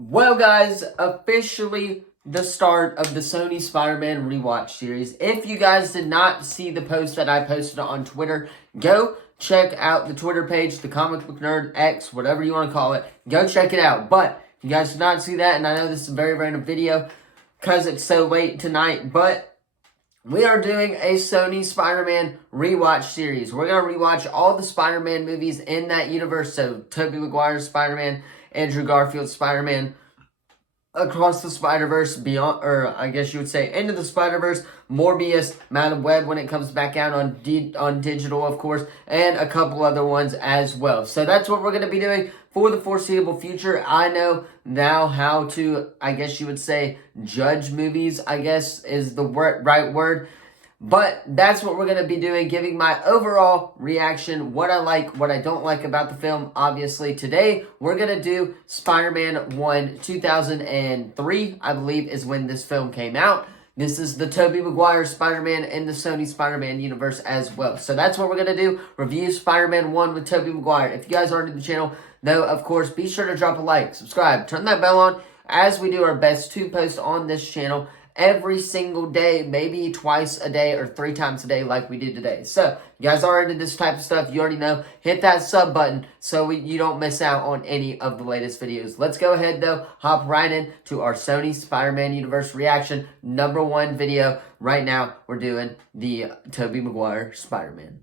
Well, guys, officially the start of the Sony Spider-Man rewatch series. If you guys did not see the post that I posted on Twitter, go check out the Twitter page, the Comic Book Nerd X, whatever you want to call it. Go check it out. But if you guys did not see that, and I know this is a very random video because it's so late tonight, but we are doing a Sony Spider-Man rewatch series. We're going to rewatch all the Spider-Man movies in that universe. So, Tobey Maguire Spider-Man, Andrew Garfield Spider-Man, Across the Spider-Verse, Beyond, or I guess you would say Into the Spider-Verse, Morbius, Madam Web when it comes back out on digital, of course, and a couple other ones as well. So that's what we're going to be doing for the foreseeable future. I know now how to, I guess you would say, judge movies, I guess is the right word. But that's what we're going to be doing, giving my overall reaction, what I like, what I don't like about the film. Obviously, today we're going to do Spider-Man 1, 2003, I believe, is when this film came out. This is the Tobey Maguire Spider-Man in the Sony Spider-Man universe as well. So that's what we're going to do, review Spider-Man 1 with Tobey Maguire. If you guys aren't in the channel, though, of course, be sure to drop a like, subscribe, turn that bell on, as we do our best to post on this channel every single day, maybe twice a day or 3 times a day like we did today. So, you guys are into this type of stuff, you already know, hit that sub button so you don't miss out on any of the latest videos. Let's go ahead, though, hop right into our Sony Spider-Man Universe reaction, #1 video. Right now, we're doing the Tobey Maguire Spider-Man.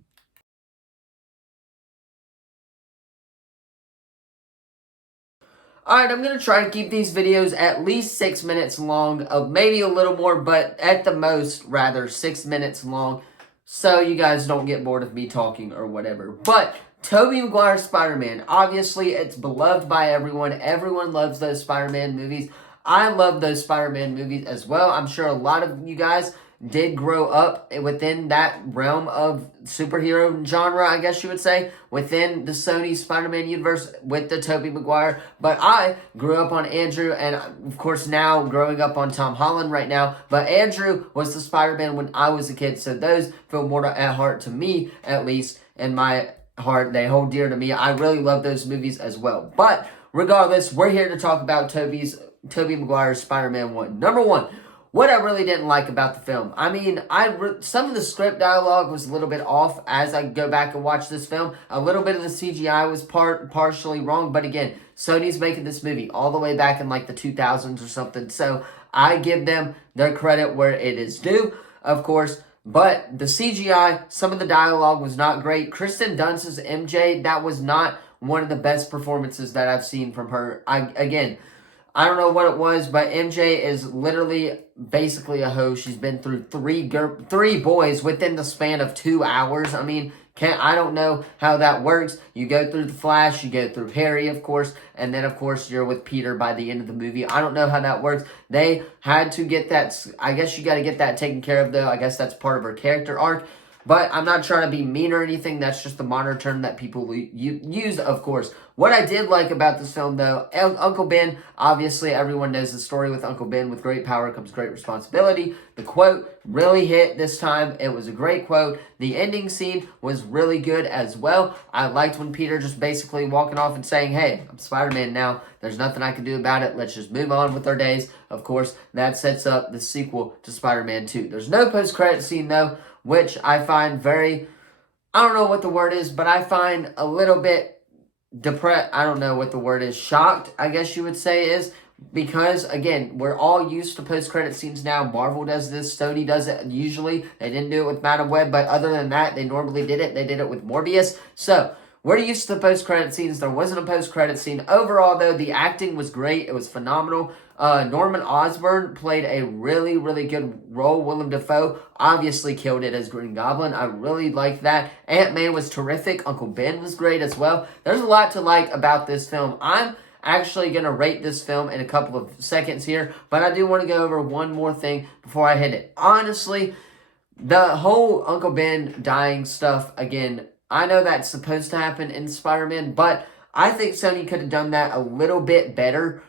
Alright, I'm going to try to keep these videos at least 6 minutes long, maybe a little more, but at the most, rather, 6 minutes long, so you guys don't get bored of me talking or whatever. But, Tobey Maguire Spider-Man, obviously, it's beloved by everyone. Everyone loves those Spider-Man movies. I love those Spider-Man movies as well. I'm sure a lot of you guys did grow up within that realm of superhero genre, I guess you would say, within the Sony Spider-Man universe with the Tobey Maguire. But I grew up on Andrew, and of course now growing up on Tom Holland right now. But Andrew was the Spider-Man when I was a kid, so those feel more at heart to me, at least, in my heart. They hold dear to me. I really love those movies as well. But regardless, we're here to talk about Tobey Maguire's Spider-Man 1. #1. What I really didn't like about the film. I mean, some of the script dialogue was a little bit off as I go back and watch this film. A little bit of the CGI was partially wrong. But again, Sony's making this movie all the way back in like the 2000s or something. So I give them their credit where it is due, of course. But the CGI, some of the dialogue was not great. Kristen Dunst's MJ, that was not one of the best performances that I've seen from her. I don't know what it was, but MJ is literally basically a hoe. She's been through three boys within the span of 2 hours. I mean, I don't know how that works. You go through the Flash, you go through Harry, of course, and then, of course, you're with Peter by the end of the movie. I don't know how that works. They had to get that. I guess you got to get that taken care of, though. I guess that's part of her character arc. But I'm not trying to be mean or anything. That's just the modern term that people use, of course. What I did like about this film, though, Uncle Ben, obviously everyone knows the story with Uncle Ben. With great power comes great responsibility. The quote really hit this time. It was a great quote. The ending scene was really good as well. I liked when Peter just basically walking off and saying, hey, I'm Spider-Man now. There's nothing I can do about it. Let's just move on with our days. Of course, that sets up the sequel to Spider-Man 2. There's no post-credit scene, though, which I find very, I don't know what the word is, but I find a little bit depressed. I don't know what the word is. Shocked, I guess you would say is. Because, again, we're all used to post-credit scenes now. Marvel does this. Sony does it usually. They didn't do it with Madam Web, but other than that, they normally did it. They did it with Morbius. So, we're used to the post-credit scenes. There wasn't a post-credit scene. Overall, though, the acting was great. It was phenomenal. Norman Osborn played a really, really good role. Willem Dafoe obviously killed it as Green Goblin. I really liked that. Ant-Man was terrific. Uncle Ben was great as well. There's a lot to like about this film. I'm actually going to rate this film in a couple of seconds here, but I do want to go over one more thing before I hit it. Honestly, the whole Uncle Ben dying stuff, again, I know that's supposed to happen in Spider-Man, but I think Sony could have done that a little bit better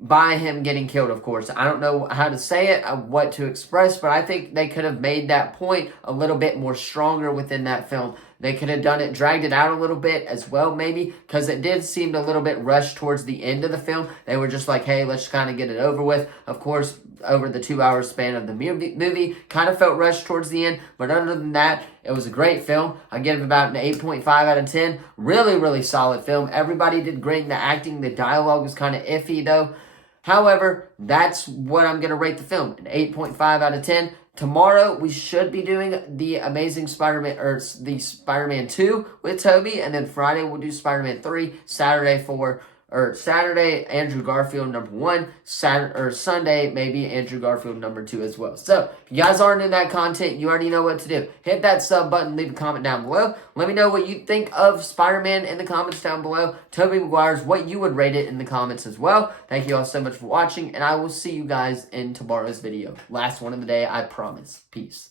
by him getting killed, of course. I don't know how to say it, what to express, but I think they could have made that point a little bit more stronger within that film. They could have dragged it out a little bit as well, maybe, because it did seem a little bit rushed towards the end of the film. They were just like, hey, let's kind of get it over with. Of course, over the 2-hour span of the movie, kind of felt rushed towards the end, but other than that, it was a great film. I give it about an 8.5 out of 10. Really, really solid film. Everybody did great in the acting. The dialogue was kind of iffy, though. However, that's what I'm going to rate the film, an 8.5 out of 10. Tomorrow, we should be doing the Amazing Spider-Man, or the Spider-Man 2 with Tobey, and then Friday, we'll do Spider-Man 3, Saturday, Andrew Garfield #1, Sunday, maybe Andrew Garfield #2 as well. So, if you guys aren't in that content, you already know what to do. Hit that sub button, leave a comment down below. Let me know what you think of Spider-Man in the comments down below. Tobey Maguire's, what you would rate it in the comments as well. Thank you all so much for watching, and I will see you guys in tomorrow's video. Last one of the day, I promise. Peace.